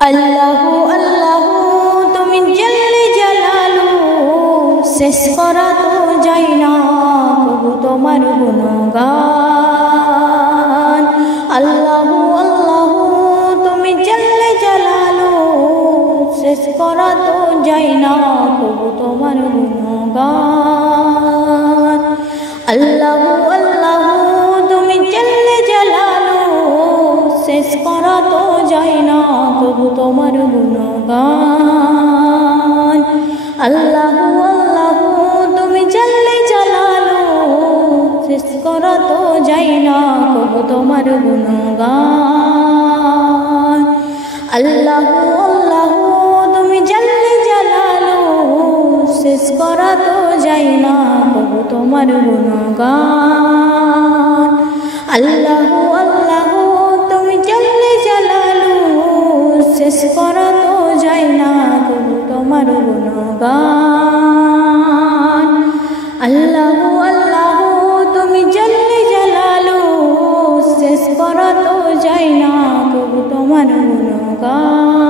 আল্লাহু আল্লাহু তুমি জল্লে জালালু, শেষ করা তো যায় না কবু তোমার গুণগান। আল্লাহু আল্লাহু তুমি জল্লে জালালু, শেষ করা তো যায় না কবু তোমার গুণগান। আল্লাহু আল্লাহু তুমি জল্লে জালালু, শেষ করা তো যায় না কবু তোমার গুণগান। আল্লাহু আল্লাহু তুমি জল্লে জালালু, শেষ করা তো যায় না কবু তোমার গুণগান। আল্লাহু আল্লাহু তুমি জল্লে জালালু, শেষ করা তো যায় না কবু তোমার গুণগান। আল্লাহু আল্লাহু তুমি জল্লে জালালু, শেষ করা তো যায় না কবু তোমার গুণগান। আল্লাহু আল্লাহু তুমি জল্লে জালালু, শেষ করা তো যায় না কবু তোমার গুণগান।